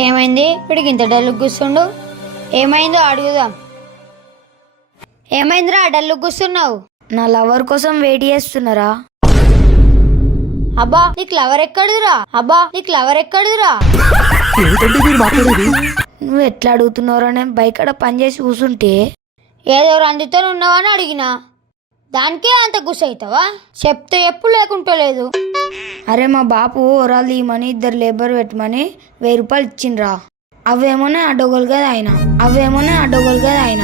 ఏమైంది? ఇప్పటికి ఇంత డల్లు కూర్చుండు? ఏమైందో అడుగుదాం. ఏమైందిరా డల్లు కూర్చున్నావు? నా లవర్ కోసం వెయిట్ చేస్తున్నారా? అబ్బా నీకు లవర్ ఎక్కడుదిరా? అబ్బా నీకు లవర్ ఎక్కడుదిరా? ఏమిటండి మీరు మాట్లాడేది? నువ్వు ఎట్లా అడుగుతున్నారో నేను బయట పని చేసి కూర్చుంటే ఏదో రందితో ఉన్నావని అడిగినా. దానికే అంత గుస్ అవుతావా చెప్తే ఎప్పుడు లేకుంటో లేదు అరే మా బాపు ఓరాలు తీయమని ఇద్దరు లేబర్ పెట్టమని వెయ్యి రూపాయలు ఇచ్చిండ్రా. అవేమోనే అడ్డగోలు కదా ఆయన అవేమోనే అడ్డగోలు కదా ఆయన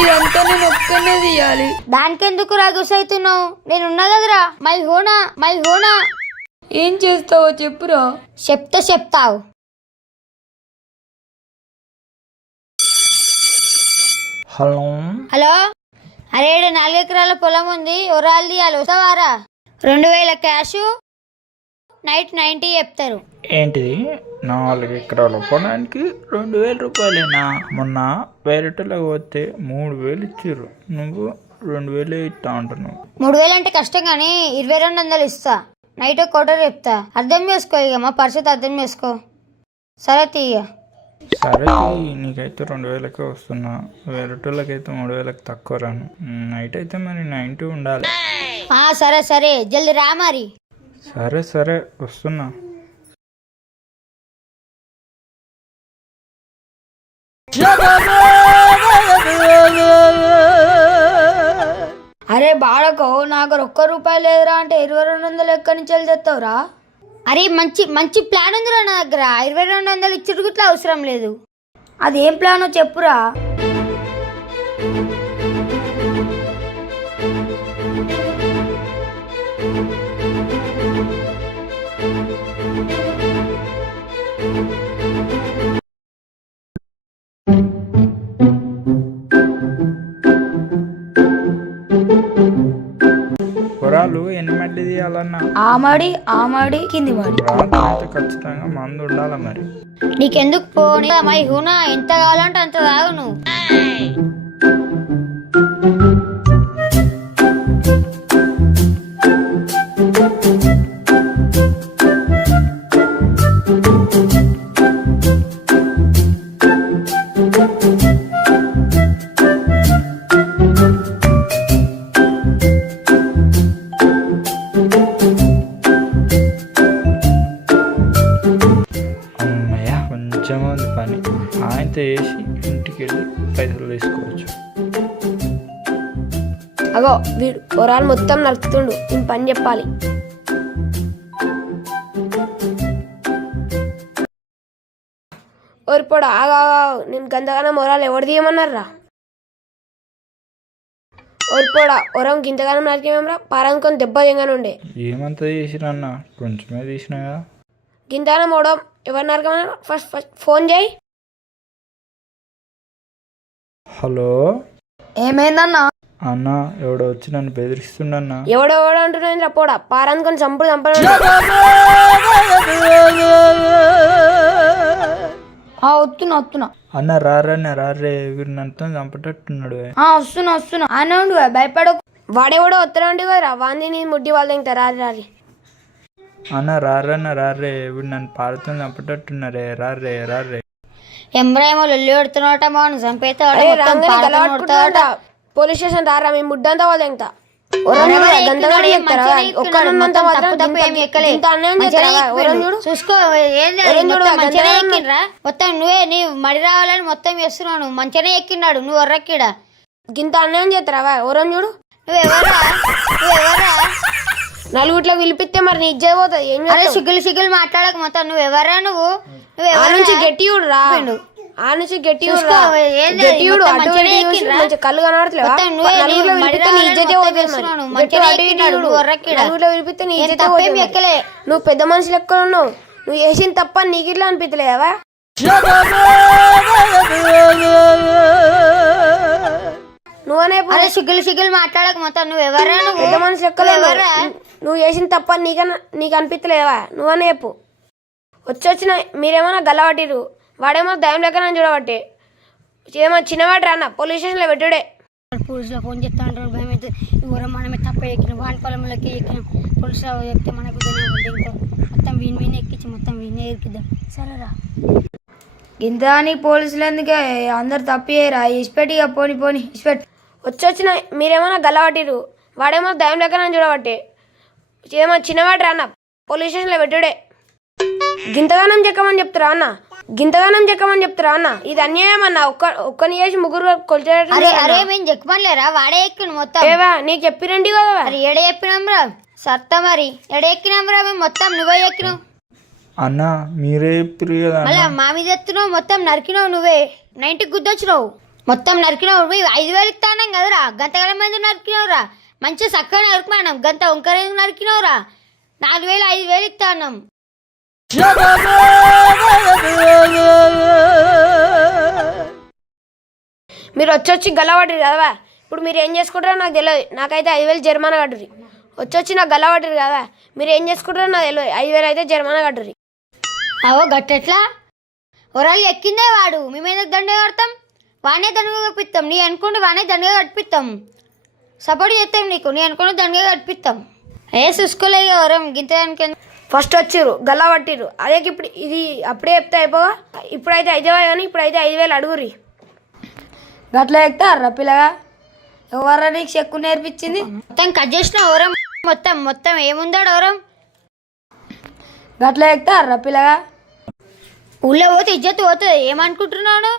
ఇదంతా నేను ఒక్కనే తీయాలి. దానికెందుకు రా గుస్ అవుతున్నావు నేను ఉన్నా కదరా. మై హోనా మై హోనా. ఏం చేస్తావో చెప్పురా. చెప్తా చెప్తావు. హలో. హలో? అరే నాలుగు ఎకరాల పొలం ఉంది. ఒరాలు తీయాలి. వస్తావారా? రెండు వేల క్యాష్ నైట్ నైంటీ చెప్తారు. ఏంటిది? నాలుగు ఎకరాల పొలానికి రెండు వేల రూపాయలేనా? మొన్న వేరేటోళ్ళకి పోతే మూడు వేలు ఇచ్చిర్రు. నువ్వు రెండు వేలు ఇస్తా అంటున్నావు. మూడు వేలు అంటే కష్టం కానీ ఇరవై రెండు వందలు ఇస్తా. నైట్ కోటర్ చెప్తా. అర్థం చేసుకో ఇక మా పరిస్థితి అర్థం చేసుకో. సరే తీయ. సరే తీ, నీకైతే రెండు వేలకే వస్తున్నా. వేరేటోళ్ళకైతే మూడు వేలకు తక్కువ రాను. నైట్ అయితే మరి నైన్టీ ఉండాలి. ఆ సరే సరే. జల్ది రా మరి. సరే సరే. వస్తున్నా. అరే బాడకో నాకు ఒక్క రూపాయి లేదురా అంటే ఇరవై రెండు వందలు ఎక్కడి నుంచి వెళ్ళి తెస్తావురా అరే మంచి మంచి ప్లాన్ ఉందిరా నా దగ్గర. ఇరవై రెండు వందలు ఇచ్చుడు అవసరం లేదు. అదేం ప్లానో చెప్పురా. మడ్డి తీయాలన్నా ఆమడి ఆమడి కింది మాడి. అయితే ఖచ్చితంగా మందు ఉండాలి మరి? నీకెందుకు పోనీ? మై హూనా ఎంత కావాలంటే అంత తాగు నువ్వు. ఆయనతో వేసి ఇంటికి వెళ్ళి పైసలు తీసుకోవచ్చు అగో వీడు ఒరాలు మొత్తం నడుపుతుండు నేను పని చెప్పాలి. ఓరిపోడు ఆగా నేను గంతగానం ఒరాలు ఎవరు తీయమన్నారా ఓరిపోడా ఒరం గింతగానం నరికేమరా పారానుకొని దెబ్బ తింగానే ఉండే. ఏమంతా చేసిరన్న కొంచెమే తీసినా కదా. గింతగానం ఓడం ఎవరు నరకమన్నారు? ఫస్ట్ ఫస్ట్ ఫోన్ చేయి. హలో? ఏమైందన్నా? అన్న ఎవడో వచ్చి నన్ను బెదిరిస్తుండన్నా. ఎవడో ఎవడో అంటున్నాయి పోడా. పారానుకొని చంపుడు చంపడం. ఆ వస్తున్నా వస్తున్నా. అన్న రారన్న రారే వీడు నన్ను చంపటట్టున్నాడు. ఆ వస్తున్నా వస్తున్నా. ఆయన ఉండు భయపడకు. వాడెవడో ఉత్తరండి కదరా వాంది నీ ముడ్డి వాళ్ళు ఇంకా రారి రారి. అన్న రారన్న రారే వీడు నన్ను పాలతో చంపటట్టున్నారే. రారే రారే ఎంబ్రాయేమో లొల్లి పెడుతున్నాట మోహన్ చంపేతే వాడు అరే మొత్తం రాంగని పారతో గలవాడుకుంటాడట. కొడతాడట. పోలీస్ స్టేషన్ రారా మీ ముడ్డంతా వాళ్ళు ఇంకా మొత్తం. చూసుకో నువ్వే నీ మడి రావాలని మొత్తం చేస్తున్నావు మంచిగానే ఎక్కినాడు నువ్వు ఒర్రక్కిడా? గింత అన్యాయం చేస్తారా? ఎవరం చూడు. నువ్వెవరా నువ్వెవరా నలుగురిలో పిలిపిస్తే మరి నీ ఇజ్జత పోతుంది ఏం అరే? సిగ్గులు సిగ్గులు మాట్లాడక మొత్తం నువ్వెవరా నువ్వు ఆ నువ్వెవరా నుంచి గట్టి చూడు రా చెప్పిండు. ఆ నుంచి గట్టి చూసుకో, రా. ఏం లేదు, గట్టి చూడు మొత్తం అటు మంచిగానే ఇటు చూసి ఎక్కిండ్రా? మంచి కళ్ళు కనబడతలేవా మొత్తం నువ్వే నీ నలుగురిలో మడి పిలిపిస్తే నీ రావాలని ఇజ్జతే మొత్తం పోతుంది చేస్తున్నావు. మరి. మంచిగానే గట్టి అటు ఇటు ఎక్కినాడు, చూడు. నువ్వు ఒర్రక్కిడా. నలుగురిలో పిలిపిస్తే నీ నేను ఇజ్జతే తప్పేం పోతుంది మరి. ఎక్కలే. నువ్వు పెద్ద మనిషి లెక్క ఉన్నావు నువ్వు చేసిన తప్ప నీకు ఇట్లా అనిపించలేవా నువ్వనే అరే సిగ్గులు సిగ్గులు మాట్లాడక మొత్తం. నువ్వెవరా నువ్వు పెద్ద మనిషి లెక్కలో నువ్వెవరా నువ్వు చేసిన తప్ప నీకన్నా నీకు అనిపించలేవా నువ్వనే చెప్పు. వచ్చి వచ్చిన మీరేమన్నా గల్లబట్టిరు వాడేమో దయం లెక్క నన్ను చూడబట్టి. ఏమో చిన్నవాడు రాన్న పోలీస్ స్టేషన్లో పెట్టుడే. పోలీసులో ఫోన్ చేస్తా అంటారు. భయం అయితే ఎవరో మనమే తప్ప ఎక్కిన. వాని పొలంలోకి ఎక్కినాం. పోలీసులో చెప్తే మనకు మొత్తం వీని వీని ఎక్కి వచ్చి మొత్తం వినే ఇరికిద్దాం సరేరా. ఇంత అని పోలీసులు ఎందుకే? అందరు తప్పియరా ఇసిపెట్టి ఇక పోని పోని ఇసిపెట్టి వచ్చి మీరేమన్నా గల్లబట్టిరు వాడేమో దయం లెక్క నన్ను చూడబట్టే. ఏమో చిన్నవాడు అన్న పోలీస్ స్టేషన్లో పెట్టుడే. గింతగానం చెక్కమని చెప్తారా అన్న? గింతగానం చెక్కమని చెప్తారా అన్న? ఇది అన్యాయం అన్న ఒక్క ఒక్కని చేసి ముగ్గురు అరే కొలిచేటట్టు అరే మేము చెక్కమనిలేరా? వాడే ఎక్కిన మొత్తం. ఏవా నీకు చెప్పిరండి కదా ఎడ రా? సత్తా మరి. ఎడ ఎక్కినాం రా మేము మొత్తం? నువ్వే ఎక్కినావు. అన్న మీరే. మళ్ళా మా మీద ఎత్తున్నావు మొత్తం నరికినావు నువ్వే. నైన్టీకి గుద్దొచ్చినావు. మొత్తం నరికినావు ఐదు వేలు ఇస్తానం కదరా. గంటగల మంది నరికినావురా మంచిగా చక్కగా నరుకున్నాం గంట వంకర నరికినావురా నాలుగు వేలు ఐదు వేలు ఇస్తానం మీరు వచ్చి గల్లబట్టిరు కదా ఇప్పుడు మీరు ఏం చేసుకుంటారో నాకు తెలియదు. నాకైతే ఐదు వేలు జరిమానా కట్టుర్రి. వచ్చి నాకు గల్లబట్టిరు కదా మీరు ఏం చేసుకుంటారో నాకు తెలియదు. ఐదు వేలు అయితే జరిమానా కట్టుర్రి. అవో గట్టెట్లా? ఒరాలు ఎక్కిందే వాడు. మేమేదో దండగా కడతాం వానే దండగా కట్టిస్తాం నీ అనుకుంటే వానే దండగా కట్టిస్తాం సపోర్ట్ చేస్తాం నీకు. నీ అనుకుంటే దండగా కట్టిస్తాం ఏ చూసుకోలే ఎవరం గింత దానికి ఫస్ట్ వచ్చిర్రు గల్లా పట్టిర్రు. అదే ఇప్పుడు ఇది అప్పుడే చెప్తే అయిపోగా. ఇప్పుడైతే ఐదు వేలు కానీ ఇప్పుడైతే ఐదు వేలు అడుగురి గట్ల ఎక్కుతారా పిల్లగా? ఎవరా నీకు చెక్కు నేర్పించింది? మొత్తం కట్ చేసిన ఓరం మొత్తం మొత్తం ఏముందాడు ఓరం గట్ల ఎక్కుతారా పిల్లగా? ఊళ్ళో పోతే ఇజ్జత్ పోతుంది. ఏమనుకుంటున్నాడు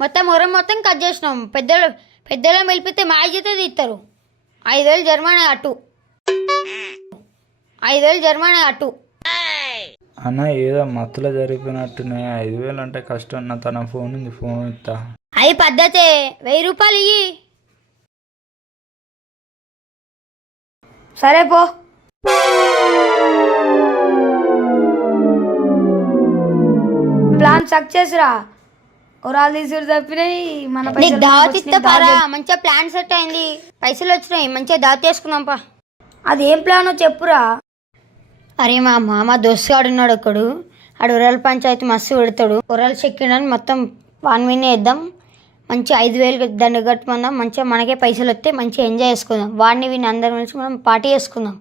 మొత్తం ఓరం మొత్తం కట్ చేసినాం. పెద్దలు పెద్దలో మెలిపితే మా ఇజ్జతే తీస్తారు. ఐదు వేలు జరిమానా అటు. ఐదు వేలు జరిమానా అటు. అన్న ఏదో మత్తులో జరిగిపోయినట్టున్నాయి ఐదు వేలు అంటే కష్టం నా తన ఫోన్ ఉంది ఫోన్ ఇస్తా అవి పద్ధతే. వెయ్యి రూపాయలు ఇయ్యి. సరే పో. ప్లాన్ సక్సెస్ రా. ఒరాలు తీసుడు తప్పినాయి మన నీకు దావత్ ఇస్తే పారా మంచిగా ప్లాన్ సెట్ అయింది. పైసలు వచ్చినాయి మంచిగా దావత్ చేసుకుందాం పా. అది ఏం ప్లానో చెప్పురా? అరే మా మామ దోస్తుగాడు ఉన్నాడు ఒకడు. ఆడు ఉరల్ పంచాయతీ మస్తు పెడతాడు. ఉరల్ చెక్కిడని మొత్తం వాన్ మీనే వేద్దాం. మంచి ఐదు వేలు దండ కట్టుకుందాం. మంచిగా మనకే పైసలు వస్తే మంచిగా ఎంజాయ్ చేసుకుందాం. వాడిని వీడిని అందరం కలిసి మనం పార్టీ చేసుకుందాం.